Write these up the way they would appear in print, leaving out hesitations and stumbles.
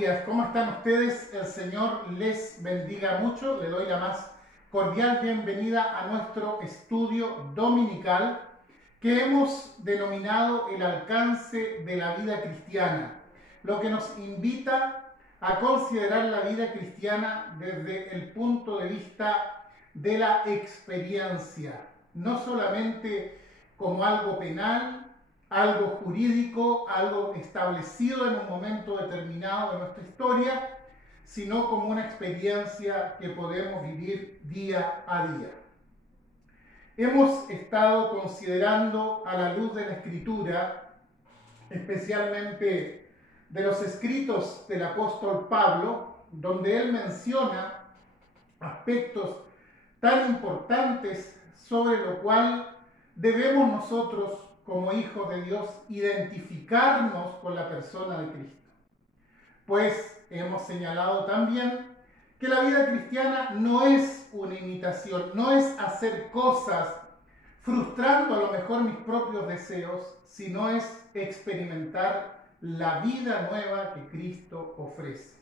días, ¿cómo están ustedes? El Señor les bendiga mucho. Le doy la más cordial bienvenida a nuestro estudio dominical que hemos denominado el alcance de la vida cristiana, lo que nos invita a considerar la vida cristiana desde el punto de vista de la experiencia, no solamente como algo penal, algo jurídico, algo establecido en un momento determinado de nuestra historia, sino como una experiencia que podemos vivir día a día. Hemos estado considerando a la luz de la Escritura, especialmente de los escritos del apóstol Pablo, donde él menciona aspectos tan importantes sobre lo cual debemos nosotros, como hijos de Dios, identificarnos con la persona de Cristo. Pues hemos señalado también que la vida cristiana no es una imitación, no es hacer cosas frustrando a lo mejor mis propios deseos, sino es experimentar la vida nueva que Cristo ofrece.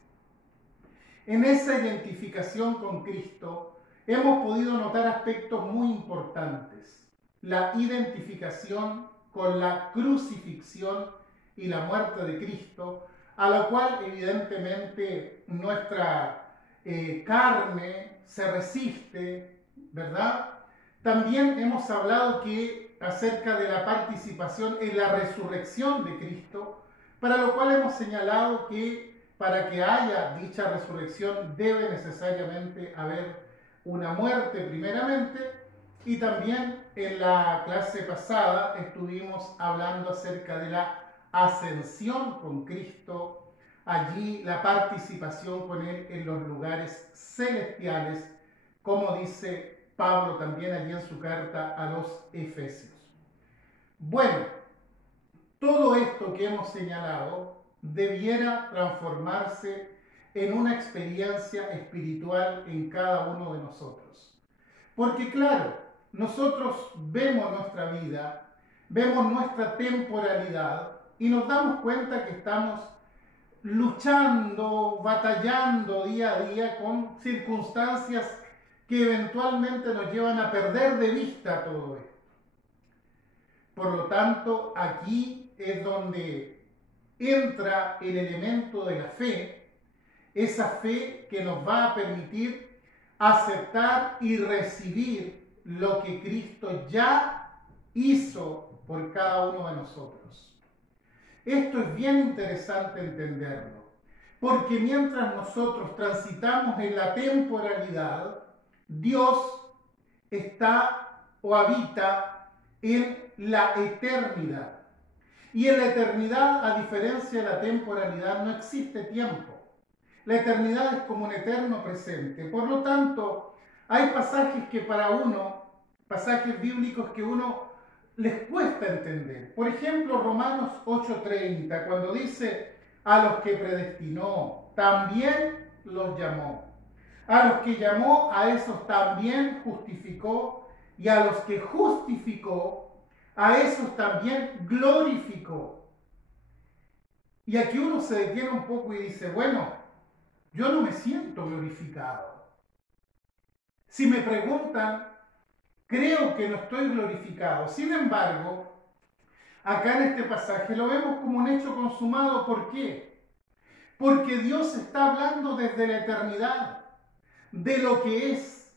En esa identificación con Cristo hemos podido notar aspectos muy importantes. La identificación con la crucifixión y la muerte de Cristo, a la cual evidentemente nuestra carne se resiste, ¿verdad? También hemos hablado acerca de la participación en la resurrección de Cristo, para lo cual hemos señalado que para que haya dicha resurrección debe necesariamente haber una muerte primeramente, y también en la clase pasada estuvimos hablando acerca de la ascensión con Cristo, allí la participación con Él en los lugares celestiales, como dice Pablo también allí en su carta a los Efesios. Bueno, todo esto que hemos señalado debiera transformarse en una experiencia espiritual en cada uno de nosotros. Porque claro, nosotros vemos nuestra vida, vemos nuestra temporalidad y nos damos cuenta que estamos luchando, batallando día a día con circunstancias que eventualmente nos llevan a perder de vista todo esto. Por lo tanto, aquí es donde entra el elemento de la fe, esa fe que nos va a permitir aceptar y recibir lo que Cristo ya hizo por cada uno de nosotros. Esto es bien interesante entenderlo, porque mientras nosotros transitamos en la temporalidad, Dios está o habita en la eternidad. Y en la eternidad, a diferencia de la temporalidad, no existe tiempo. La eternidad es como un eterno presente. Por lo tanto, hay pasajes que para uno, pasajes bíblicos que uno les cuesta entender. Por ejemplo, Romanos 8:30, cuando dice: a los que predestinó, también los llamó. A los que llamó, a esos también justificó. Y a los que justificó, a esos también glorificó. Y aquí uno se detiene un poco y dice: bueno, yo no me siento glorificado. Si me preguntan, creo que no estoy glorificado. Sin embargo, acá en este pasaje lo vemos como un hecho consumado. ¿Por qué? Porque Dios está hablando desde la eternidad, de lo que es.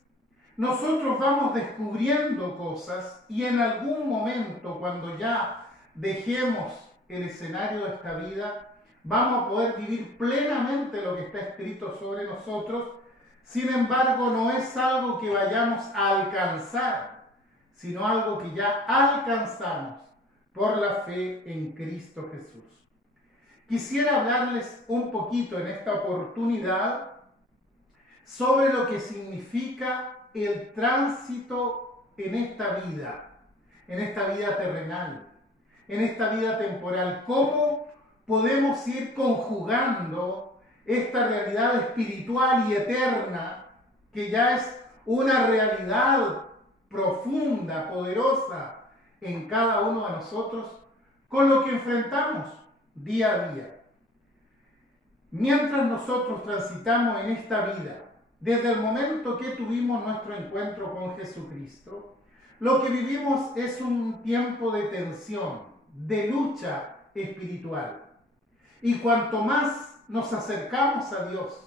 Nosotros vamos descubriendo cosas y en algún momento, cuando ya dejemos el escenario de esta vida, vamos a poder vivir plenamente lo que está escrito sobre nosotros. Sin embargo, no es algo que vayamos a alcanzar, sino algo que ya alcanzamos por la fe en Cristo Jesús. Quisiera hablarles un poquito en esta oportunidad sobre lo que significa el tránsito en esta vida terrenal, en esta vida temporal. ¿Cómo podemos ir conjugando esta realidad espiritual y eterna, que ya es una realidad profunda, poderosa en cada uno de nosotros, con lo que enfrentamos día a día? Mientras nosotros transitamos en esta vida, desde el momento que tuvimos nuestro encuentro con Jesucristo, lo que vivimos es un tiempo de tensión, de lucha espiritual. Y cuanto más nos acercamos a Dios,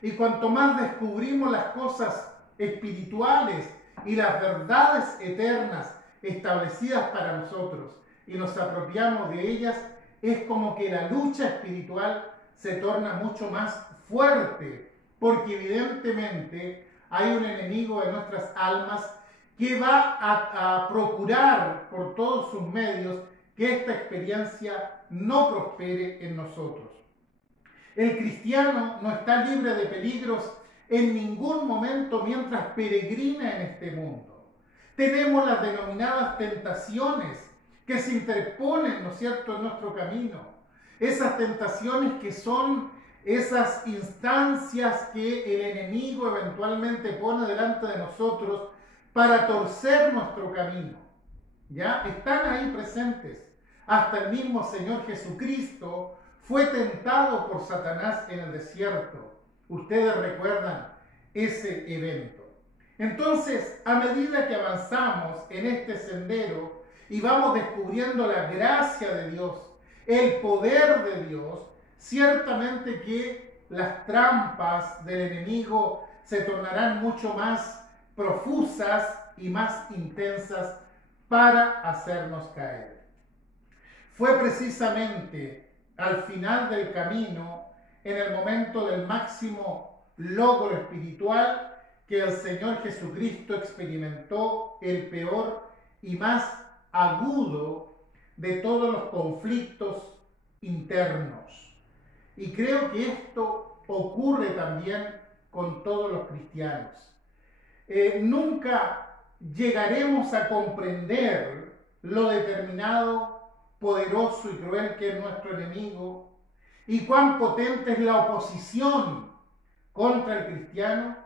y cuanto más descubrimos las cosas espirituales y las verdades eternas establecidas para nosotros, y nos apropiamos de ellas, es como que la lucha espiritual se torna mucho más fuerte, porque evidentemente hay un enemigo de nuestras almas que va a procurar por todos sus medios que esta experiencia no prospere en nosotros. El cristiano no está libre de peligros en ningún momento mientras peregrina en este mundo. Tenemos las denominadas tentaciones que se interponen, ¿no es cierto?, en nuestro camino. Esas tentaciones que son esas instancias que el enemigo eventualmente pone delante de nosotros para torcer nuestro camino. ¿Ya? Están ahí presentes. Hasta el mismo Señor Jesucristo fue tentado por Satanás en el desierto. Ustedes recuerdan ese evento. Entonces, a medida que avanzamos en este sendero y vamos descubriendo la gracia de Dios, el poder de Dios, ciertamente que las trampas del enemigo se tornarán mucho más profusas y más intensas para hacernos caer. Fue precisamente al final del camino, en el momento del máximo logro espiritual, que el Señor Jesucristo experimentó el peor y más agudo de todos los conflictos internos. Y creo que esto ocurre también con todos los cristianos. Nunca llegaremos a comprender lo determinado, poderoso y cruel que es nuestro enemigo y cuán potente es la oposición contra el cristiano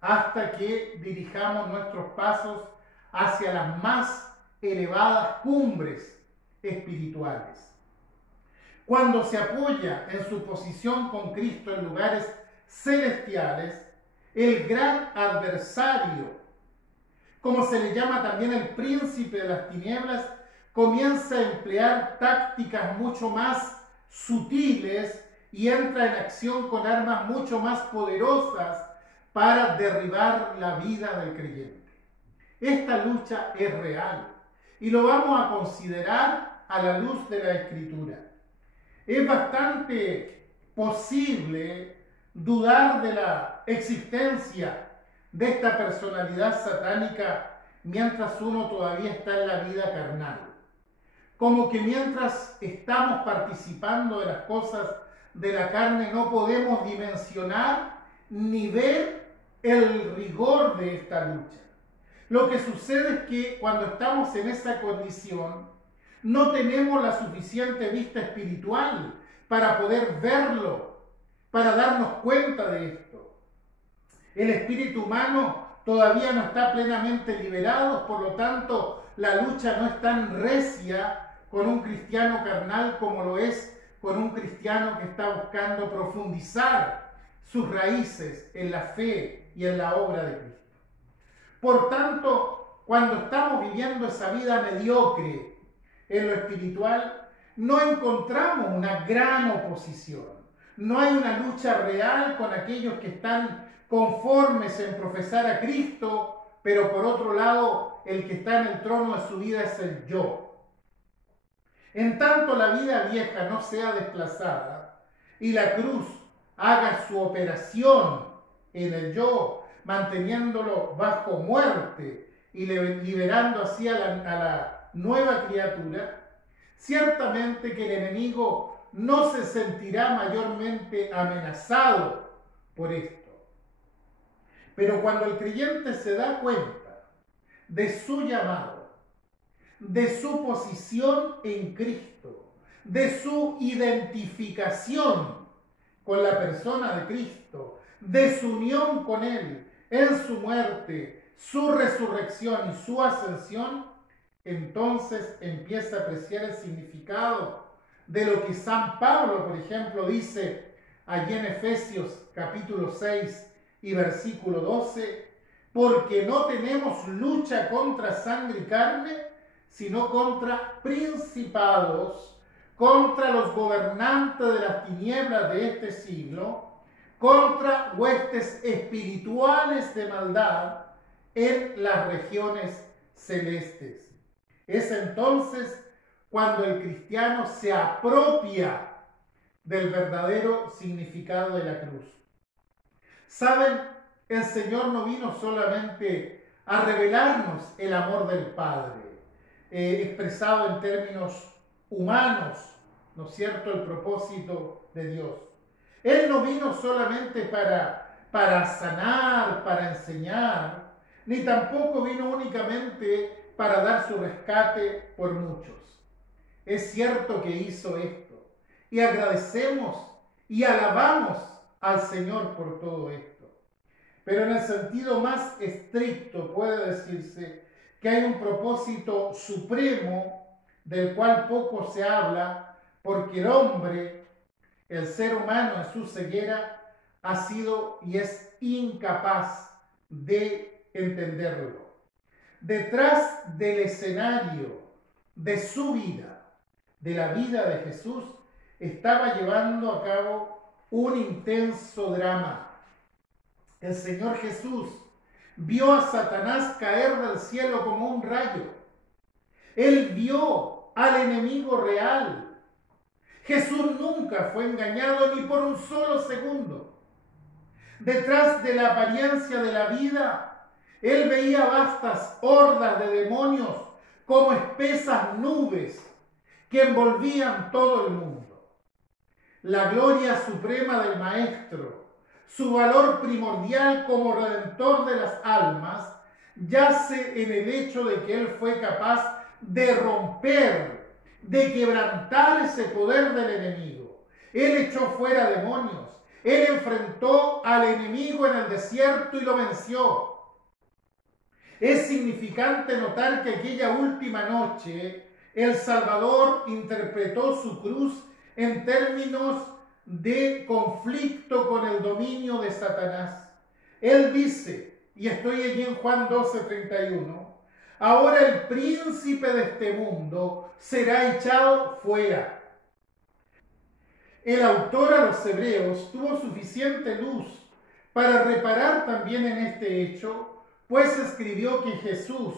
hasta que dirijamos nuestros pasos hacia las más elevadas cumbres espirituales. Cuando se apoya en su posición con Cristo en lugares celestiales, el gran adversario, como se le llama también el príncipe de las tinieblas, comienza a emplear tácticas mucho más sutiles y entra en acción con armas mucho más poderosas para derribar la vida del creyente. Esta lucha es real y lo vamos a considerar a la luz de la Escritura. Es bastante posible dudar de la existencia de esta personalidad satánica mientras uno todavía está en la vida carnal. Como que mientras estamos participando de las cosas de la carne no podemos dimensionar ni ver el rigor de esta lucha. Lo que sucede es que cuando estamos en esa condición no tenemos la suficiente vista espiritual para poder verlo, para darnos cuenta de esto. El espíritu humano todavía no está plenamente liberado, por lo tanto la lucha no es tan recia con un cristiano carnal como lo es con un cristiano que está buscando profundizar sus raíces en la fe y en la obra de Cristo. Por tanto, cuando estamos viviendo esa vida mediocre en lo espiritual, no encontramos una gran oposición. No hay una lucha real con aquellos que están conformes en profesar a Cristo, pero por otro lado, el que está en el trono de su vida es el yo. En tanto la vida vieja no sea desplazada y la cruz haga su operación en el yo, manteniéndolo bajo muerte y liberando así a la nueva criatura, ciertamente que el enemigo no se sentirá mayormente amenazado por esto. Pero cuando el creyente se da cuenta de su llamado, de su posición en Cristo, de su identificación con la persona de Cristo, de su unión con Él en su muerte, su resurrección y su ascensión, entonces empieza a apreciar el significado de lo que San Pablo, por ejemplo, dice allí en Efesios capítulo 6 y versículo 12, porque no tenemos lucha contra sangre y carne, sino contra principados, contra los gobernantes de las tinieblas de este siglo, contra huestes espirituales de maldad en las regiones celestes. Es entonces cuando el cristiano se apropia del verdadero significado de la cruz. ¿Saben? El Señor no vino solamente a revelarnos el amor del Padre, expresado en términos humanos, ¿no es cierto?, el propósito de Dios. Él no vino solamente para sanar, para enseñar, ni tampoco vino únicamente para dar su rescate por muchos. Es cierto que hizo esto, y agradecemos y alabamos al Señor por todo esto. Pero en el sentido más estricto puede decirse que hay un propósito supremo del cual poco se habla, porque el hombre, el ser humano en su ceguera, ha sido y es incapaz de entenderlo. Detrás del escenario de su vida, de la vida de Jesús, estaba llevando a cabo un intenso drama. El Señor Jesús vio a Satanás caer del cielo como un rayo. Él vio al enemigo real. Jesús nunca fue engañado ni por un solo segundo. Detrás de la apariencia de la vida, él veía vastas hordas de demonios como espesas nubes que envolvían todo el mundo. La gloria suprema del Maestro, su valor primordial como redentor de las almas, yace en el hecho de que él fue capaz de romper, de quebrantar ese poder del enemigo. Él echó fuera demonios, él enfrentó al enemigo en el desierto y lo venció. Es significante notar que aquella última noche el Salvador interpretó su cruz en términos de conflicto con el dominio de Satanás. Él dice, y estoy allí en Juan 12:31, ahora el príncipe de este mundo será echado fuera. El autor a los Hebreos tuvo suficiente luz para reparar también en este hecho, pues escribió que Jesús,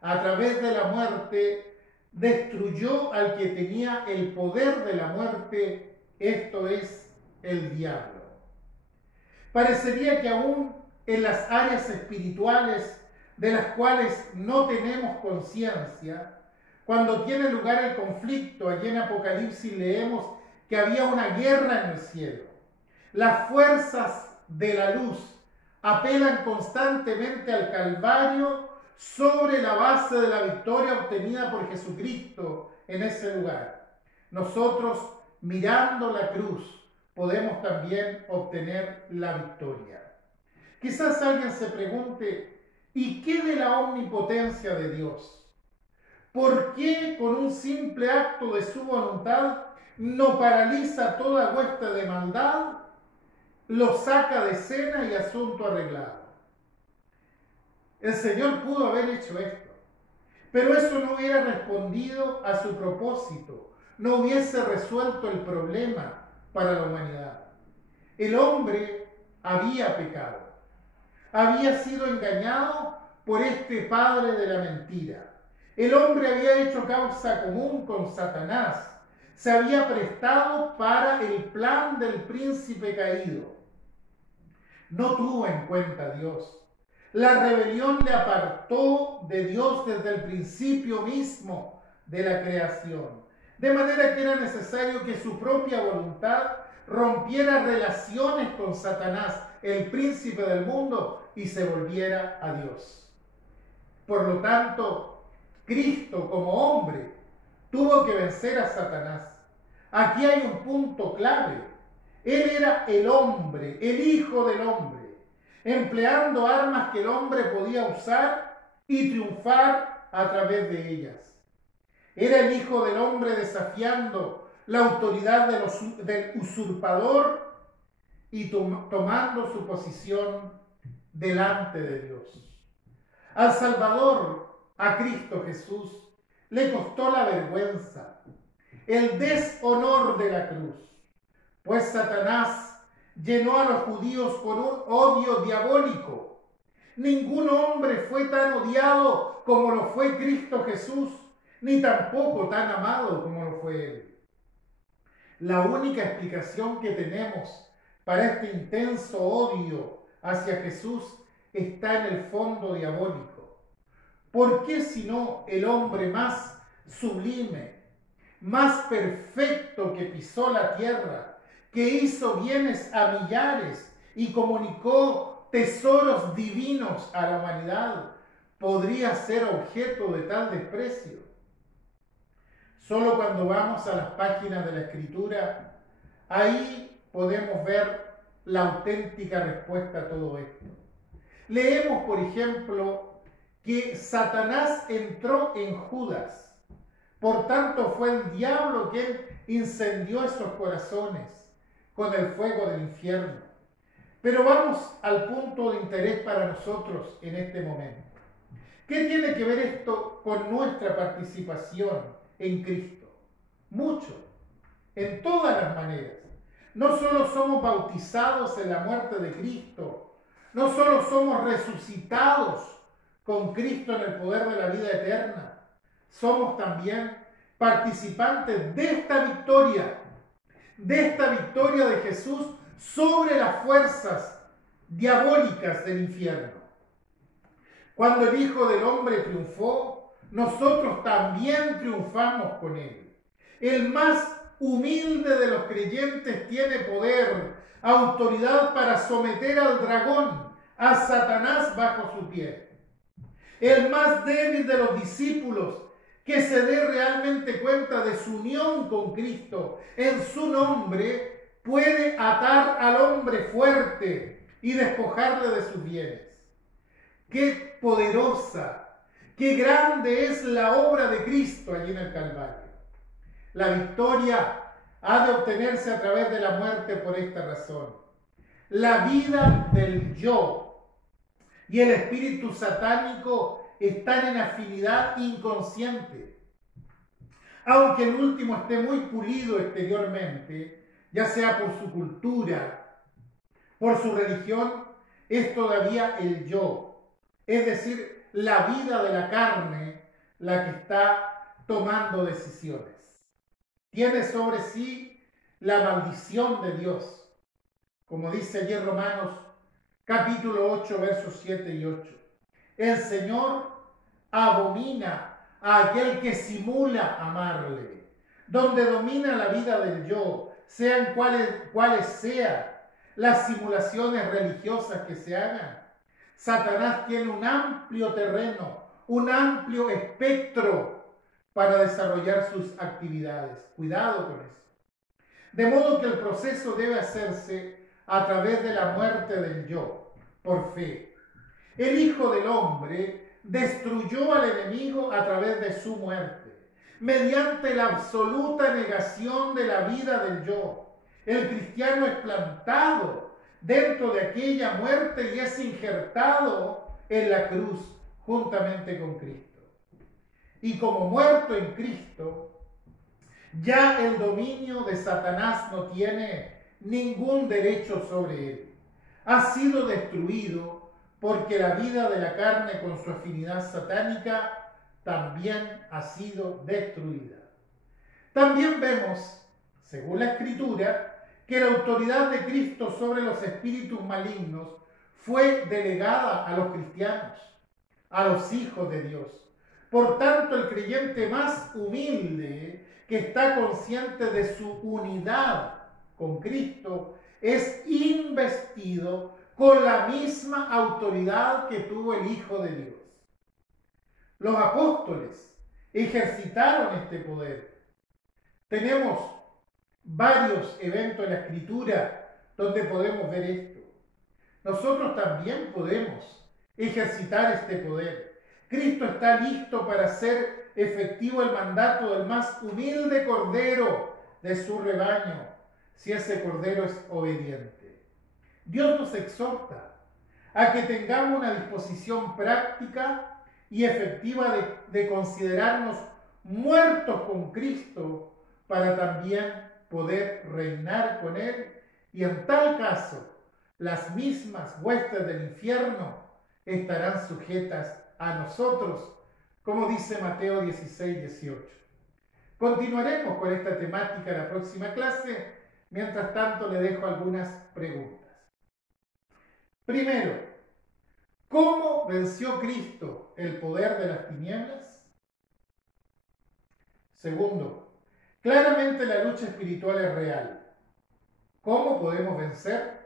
a través de la muerte, destruyó al que tenía el poder de la muerte, esto es, el diablo. Parecería que aún en las áreas espirituales de las cuales no tenemos conciencia, cuando tiene lugar el conflicto, allí en Apocalipsis leemos que había una guerra en el cielo. Las fuerzas de la luz apelan constantemente al Calvario sobre la base de la victoria obtenida por Jesucristo en ese lugar. Nosotros, mirando la cruz, podemos también obtener la victoria. Quizás alguien se pregunte, ¿y qué de la omnipotencia de Dios? ¿Por qué con un simple acto de su voluntad no paraliza toda hueste de maldad, lo saca de escena y asunto arreglado? El Señor pudo haber hecho esto, pero eso no hubiera respondido a su propósito, no hubiese resuelto el problema para la humanidad. El hombre había pecado, había sido engañado por este padre de la mentira. El hombre había hecho causa común con Satanás, se había prestado para el plan del príncipe caído. No tuvo en cuenta a Dios. La rebelión le apartó de Dios desde el principio mismo de la creación. De manera que era necesario que su propia voluntad rompiera relaciones con Satanás, el príncipe del mundo, y se volviera a Dios. Por lo tanto, Cristo como hombre tuvo que vencer a Satanás. Aquí hay un punto clave. Él era el hombre, el Hijo del hombre, empleando armas que el hombre podía usar y triunfar a través de ellas. Era el Hijo del hombre desafiando la autoridad del usurpador y tomando su posición delante de Dios. Al Salvador, a Cristo Jesús, le costó la vergüenza, el deshonor de la cruz, pues Satanás llenó a los judíos con un odio diabólico. Ningún hombre fue tan odiado como lo fue Cristo Jesús, ni tampoco tan amado como lo fue Él. La única explicación que tenemos para este intenso odio hacia Jesús está en el fondo diabólico. ¿Por qué si no el hombre más sublime, más perfecto que pisó la tierra, que hizo bienes a millares y comunicó tesoros divinos a la humanidad, podría ser objeto de tal desprecio? Solo cuando vamos a las páginas de la Escritura, ahí podemos ver la auténtica respuesta a todo esto. Leemos, por ejemplo, que Satanás entró en Judas. Por tanto, fue el diablo quien incendió esos corazones con el fuego del infierno. Pero vamos al punto de interés para nosotros en este momento. ¿Qué tiene que ver esto con nuestra participación en Cristo? Mucho, en todas las maneras. No solo somos bautizados en la muerte de Cristo, no solo somos resucitados con Cristo en el poder de la vida eterna, somos también participantes de esta victoria de Jesús sobre las fuerzas diabólicas del infierno. Cuando el Hijo del Hombre triunfó, nosotros también triunfamos con Él. El más humilde de los creyentes tiene poder, autoridad para someter al dragón, a Satanás bajo su pie. El más débil de los discípulos, que se dé realmente cuenta de su unión con Cristo en su nombre, puede atar al hombre fuerte y despojarle de sus bienes. Qué poderosa, qué grande es la obra de Cristo allí en el Calvario. La victoria ha de obtenerse a través de la muerte por esta razón. La vida del yo y el espíritu satánico están en afinidad inconsciente. Aunque el último esté muy pulido exteriormente, ya sea por su cultura, por su religión, es todavía el yo, es decir, la vida de la carne, la que está tomando decisiones. Tiene sobre sí la maldición de Dios, como dice allí en Romanos capítulo 8, versos 7 y 8. El Señor abomina a aquel que simula amarle, donde domina la vida del yo, sean cuales sean las simulaciones religiosas que se hagan. Satanás tiene un amplio terreno, un amplio espectro para desarrollar sus actividades. Cuidado con eso. De modo que el proceso debe hacerse a través de la muerte del yo, por fe. El Hijo del Hombre destruyó al enemigo a través de su muerte, mediante la absoluta negación de la vida del yo. El cristiano es plantado dentro de aquella muerte y es injertado en la cruz juntamente con Cristo. Y como muerto en Cristo, ya el dominio de Satanás no tiene ningún derecho sobre él. Ha sido destruido porque la vida de la carne con su afinidad satánica también ha sido destruida. También vemos, según la Escritura, que la autoridad de Cristo sobre los espíritus malignos fue delegada a los cristianos, a los hijos de Dios. Por tanto, el creyente más humilde, que está consciente de su unidad con Cristo, es investido con la misma autoridad que tuvo el Hijo de Dios. Los apóstoles ejercitaron este poder. Tenemos varios eventos en la Escritura donde podemos ver esto. Nosotros también podemos ejercitar este poder. Cristo está listo para hacer efectivo el mandato del más humilde cordero de su rebaño, si ese cordero es obediente. Dios nos exhorta a que tengamos una disposición práctica y efectiva de considerarnos muertos con Cristo para también poder reinar con Él, y en tal caso las mismas huestes del infierno estarán sujetas a nosotros, como dice Mateo 16:18. Continuaremos con esta temática en la próxima clase. Mientras tanto, le dejo algunas preguntas. Primero, ¿cómo venció Cristo el poder de las tinieblas? Segundo, claramente la lucha espiritual es real. ¿Cómo podemos vencer?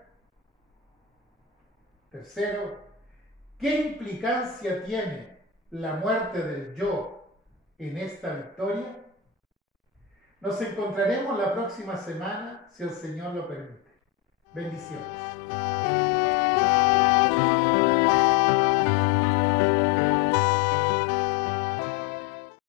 Tercero, ¿qué implicancia tiene la muerte del yo en esta victoria? Nos encontraremos la próxima semana, si el Señor lo permite. Bendiciones.